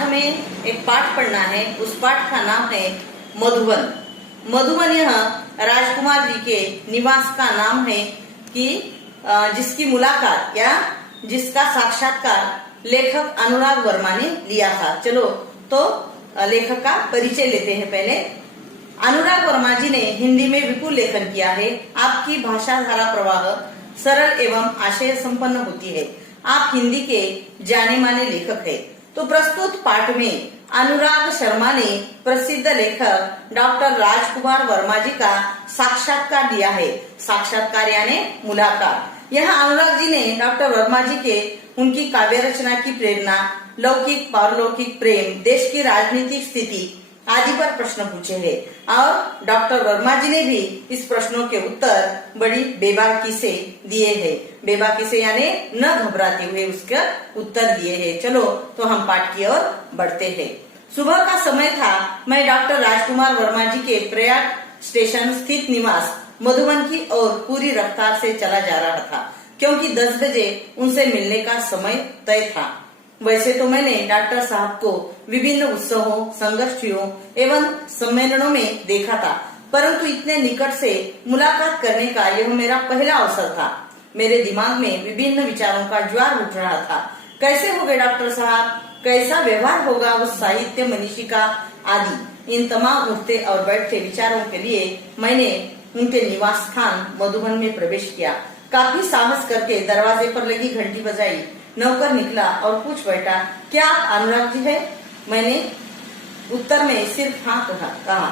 हमें एक पाठ पढ़ना है। उस पाठ का नाम है मधुबन। मधुबन यह राजकुमार जी के निवास का नाम है कि जिसकी मुलाकात या जिसका साक्षात्कार लेखक अनुराग वर्मा ने लिया था। चलो तो लेखक का परिचय लेते हैं। पहले अनुराग वर्मा जी ने हिंदी में विपुल लेखन किया है। आपकी भाषा धारा प्रवाह सरल एवं आशय संपन्न होती है। आप हिंदी के जाने माने लेखक है। तो प्रस्तुत पाठ में अनुराग शर्मा ने प्रसिद्ध लेखक डॉक्टर राजकुमार वर्मा जी का साक्षात्कार दिया है। साक्षात्कार यानी मुलाकात। यहाँ अनुराग जी ने डॉक्टर वर्मा जी के उनकी काव्य रचना की प्रेरणा, लौकिक पारलौकिक प्रेम, देश की राजनीतिक स्थिति आदि पर प्रश्न पूछे हैं और डॉक्टर वर्मा जी ने भी इस प्रश्नों के उत्तर बड़ी बेबाकी से दिए हैं। बेबाकी से यानी न घबराते हुए उसका उत्तर दिए हैं। चलो तो हम पाठ की ओर बढ़ते हैं। सुबह का समय था। मैं डॉक्टर राजकुमार वर्मा जी के प्रयाग स्टेशन स्थित निवास मधुबन की ओर पूरी रफ्तार से चला जा रहा था, क्योंकि 10 बजे उनसे मिलने का समय तय था। वैसे तो मैंने डॉक्टर साहब को विभिन्न उत्सवों, संगोष्ठियों एवं सम्मेलनों में देखा था, परंतु इतने निकट से मुलाकात करने का यह मेरा पहला अवसर था। मेरे दिमाग में विभिन्न विचारों का ज्वार उठ रहा था। कैसे होंगे डॉक्टर साहब, कैसा व्यवहार होगा उस साहित्य मनीषी का आदि। इन तमाम उठते और बैठते विचारों के लिए मैंने उनके निवास स्थान मधुबन में प्रवेश किया। काफी साहस करके दरवाजे पर लगी घंटी बजाई। नौकर निकला और पूछ बैठा, क्या आप अनुराग जी है? मैंने उत्तर में सिर्फ हाँ कहा।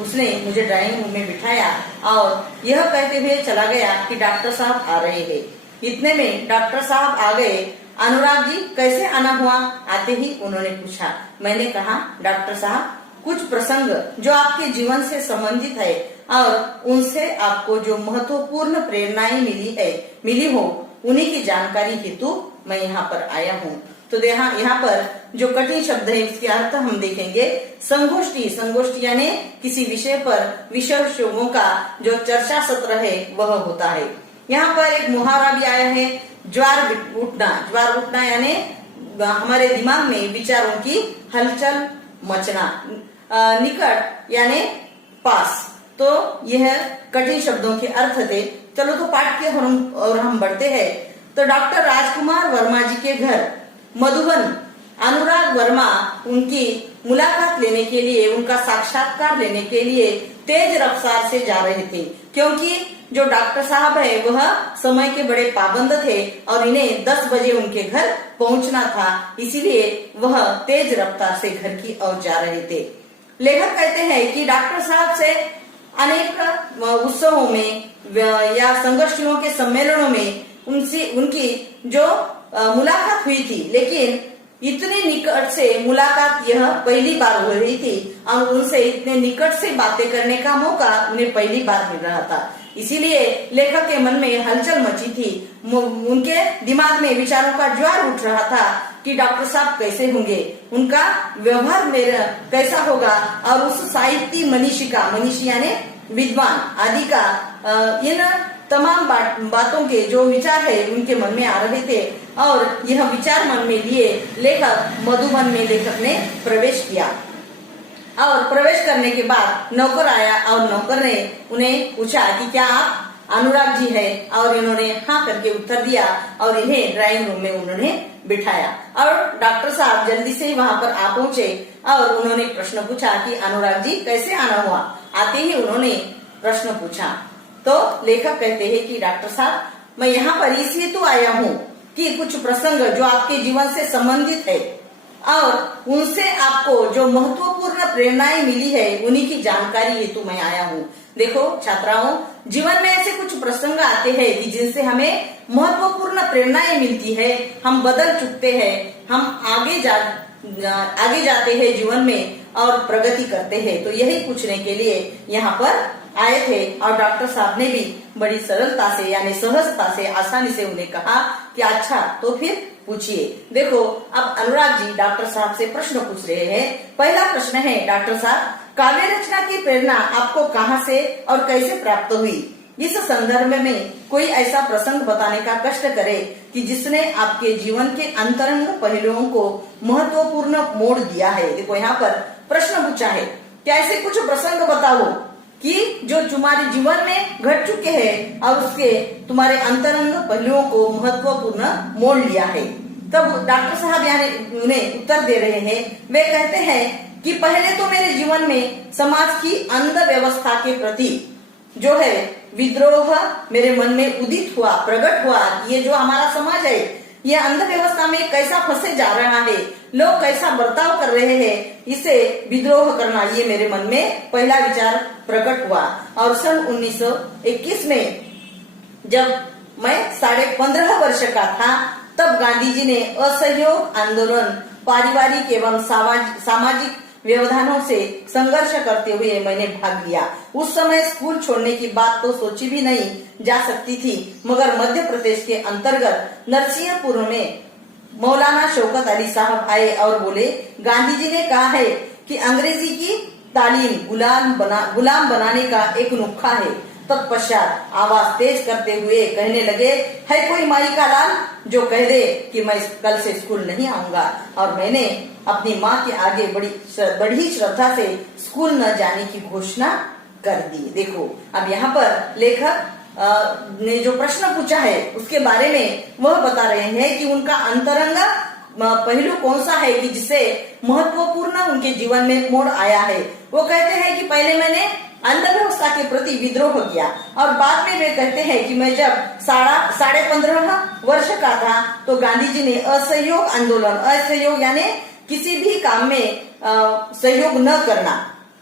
उसने मुझे ड्राइंग रूम में बिठाया और यह कहते हुए चला गया कि डॉक्टर साहब आ रहे हैं। इतने में डॉक्टर साहब आ गए। अनुराग जी कैसे आना हुआ? आते ही उन्होंने पूछा। मैंने कहा, डॉक्टर साहब कुछ प्रसंग जो आपके जीवन से संबंधित है और उनसे आपको जो महत्वपूर्ण प्रेरणाएं मिली हो उन्हीं की जानकारी हेतु मैं यहाँ पर आया हूँ। तो यहाँ पर जो कठिन शब्द है उसके अर्थ हम देखेंगे। संगोष्ठी यानी किसी विषय पर विशेषज्ञों का जो चर्चा सत्र है वह होता है। यहाँ पर एक मुहावरा भी आया है, ज्वार उठना यानी हमारे दिमाग में विचारों की हलचल मचना। निकट यानी पास। तो यह कठिन शब्दों के अर्थ थे। चलो तो पाठ के और हम बढ़ते हैं। तो डॉक्टर राजकुमार वर्मा जी के घर मधुबन अनुराग वर्मा उनकी मुलाकात लेने के लिए, उनका साक्षात्कार लेने के लिए तेज रफ्तार से जा रहे थे, क्योंकि जो डॉक्टर साहब है वह समय के बड़े पाबंद थे और इन्हें 10 बजे उनके घर पहुंचना था। इसीलिए वह तेज रफ्तार से घर की ओर जा रहे थे। लेखक कहते हैं कि डॉक्टर साहब से अनेक उत्सवों में या संगोष्ठियों के सम्मेलनों में उनकी जो मुलाकात हुई थी, लेकिन इतने निकट से मुलाकात यह पहली बार हो रही थी और उनसे इतने निकट से बातें करने का मौका उन्हें पहली बार मिल रहा था। इसीलिए लेखक के मन में हलचल मची थी। उनके दिमाग में विचारों का ज्वार उठ रहा था कि डॉक्टर साहब कैसे होंगे, उनका व्यवहार मेरा कैसा होगा और उस साहित्य मनीषी यानी विद्वान आदि का इन तमाम बातों के जो विचार है उनके मन में आ रहे थे और यह विचार मन में लिए लेखक मधुबन में लेखक ने प्रवेश किया। और प्रवेश करने के बाद नौकर आया और नौकर ने उन्हें पूछा कि क्या आप अनुराग जी है? और इन्होंने हाँ करके उत्तर दिया और इन्हें ड्राइंग रूम में उन्होंने बिठाया। और डॉक्टर साहब जल्दी से वहां पर आ पहुंचे और उन्होंने प्रश्न पूछा कि अनुराग जी कैसे आना हुआ? आते ही उन्होंने प्रश्न पूछा। तो लेखक कहते हैं कि डॉक्टर साहब मैं यहाँ पर इसलिए तो आया हूँ कि कुछ प्रसंग जो आपके जीवन से संबंधित है और उनसे आपको जो महत्वपूर्ण प्रेरणाएं मिली है उन्हीं की जानकारी हेतु मैं आया हूँ। देखो छात्राओं, जीवन में ऐसे कुछ प्रसंग आते हैं कि जिनसे हमें महत्वपूर्ण प्रेरणाएं मिलती है। हम बदल चुकते हैं, हम आगे जाते हैं जीवन में और प्रगति करते हैं। तो यही पूछने के लिए यहाँ पर आए थे और डॉक्टर साहब ने भी बड़ी सरलता से यानी सहजता से आसानी से उन्हें कहा कि अच्छा तो फिर पूछिए। देखो अब अनुराग जी डॉक्टर साहब से प्रश्न पूछ रहे हैं। पहला प्रश्न है, डॉक्टर साहब काव्य रचना की प्रेरणा आपको कहाँ से और कैसे प्राप्त हुई? इस संदर्भ में कोई ऐसा प्रसंग बताने का कष्ट करे कि जिसने आपके जीवन के अंतरंग पहलुओं को महत्वपूर्ण मोड़ दिया है। देखो यहाँ पर प्रश्न पूछा है कि ऐसे कुछ प्रसंग बताओ कि जो तुम्हारे जीवन में घट चुके हैं और उसके तुम्हारे अंतरंग पहलुओं को महत्वपूर्ण मोड़ लिया है। तब डॉक्टर साहब यहाँ उन्हें उत्तर दे रहे हैं। वे कहते हैं कि पहले तो मेरे जीवन में समाज की अंध व्यवस्था के प्रति जो है विद्रोह मेरे मन में उदित हुआ, प्रकट हुआ। ये जो हमारा समाज है ये अंध व्यवस्था में कैसा फंसे जा रहा है, लोग कैसा बर्ताव कर रहे हैं, इसे विद्रोह करना, ये मेरे मन में पहला विचार प्रकट हुआ। और सन 1921 में जब मैं 15.5 वर्ष का था तब गांधी जी ने असहयोग आंदोलन, पारिवारिक एवं सामाजिक व्यवधानों से संघर्ष करते हुए मैंने भाग लिया। उस समय स्कूल छोड़ने की बात तो सोची भी नहीं जा सकती थी, मगर मध्य प्रदेश के अंतर्गत नरसिंहपुर में मौलाना शौकत अली साहब आए और बोले, गांधी जी ने कहा है कि अंग्रेजी की तालीम गुलाम बनाने का एक नुस्खा है। तत्पश्चात आवाज तेज करते हुए कहने लगे, है कोई माई का लाल जो कह दे कि मैं कल से स्कूल नहीं आऊंगा। और मैंने अपनी माँ के आगे बड़ी श्रद्धा से स्कूल न जाने की घोषणा कर दी। देखो अब यहाँ पर लेखक ने जो प्रश्न पूछा है उसके बारे में वह बता रहे हैं कि उनका अंतरंग पहलू कौन सा है कि जिसे महत्वपूर्ण उनके जीवन में मोड़ आया है। वो कहते हैं कि पहले मैंने अंध व्यवस्था के प्रति विद्रोह किया और बाद में वे कहते हैं कि मैं जब 15.5 वर्ष का था तो गांधी जी ने असहयोग आंदोलन, असहयोग यानी किसी भी काम में सहयोग न करना,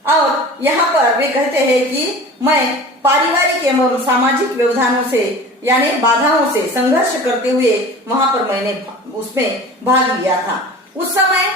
और यहाँ पर वे कहते हैं कि मैं पारिवारिक एवं सामाजिक व्यवधानों से यानी बाधाओं से संघर्ष करते हुए वहां पर मैंने उसमें भाग लिया था। उस समय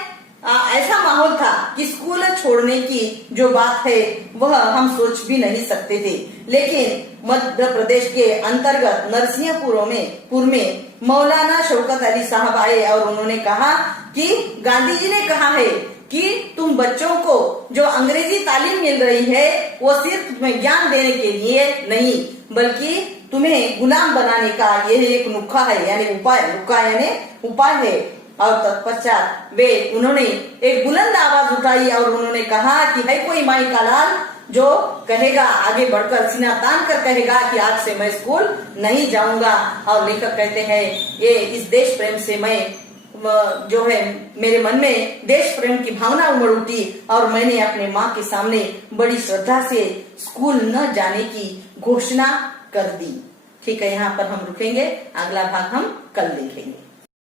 ऐसा माहौल था कि स्कूल छोड़ने की जो बात है वह हम सोच भी नहीं सकते थे। लेकिन मध्य प्रदेश के अंतर्गत नरसिंहपुर में मौलाना शौकत अली साहब आए और उन्होंने कहा कि गांधी जी ने कहा है कि तुम बच्चों को जो अंग्रेजी तालीम मिल रही है वो सिर्फ तुम्हें ज्ञान देने के लिए नहीं बल्कि तुम्हें गुलाम बनाने का यह एक नुस्खा है, यानी उपाय है। और तत्पश्चात उन्होंने एक बुलंद आवाज उठाई और उन्होंने कहा कि है कोई माई का लाल जो कहेगा, आगे बढ़कर सीना तान कर कहेगा कि आज से मैं स्कूल नहीं जाऊंगा। और लेखक कहते हैं ये इस देश प्रेम से मैं जो है मेरे मन में देश प्रेम की भावना उमड़ उठी और मैंने अपने माँ के सामने बड़ी श्रद्धा से स्कूल न जाने की घोषणा कर दी। ठीक है, यहाँ पर हम रुकेंगे, अगला भाग हम कल देखेंगे।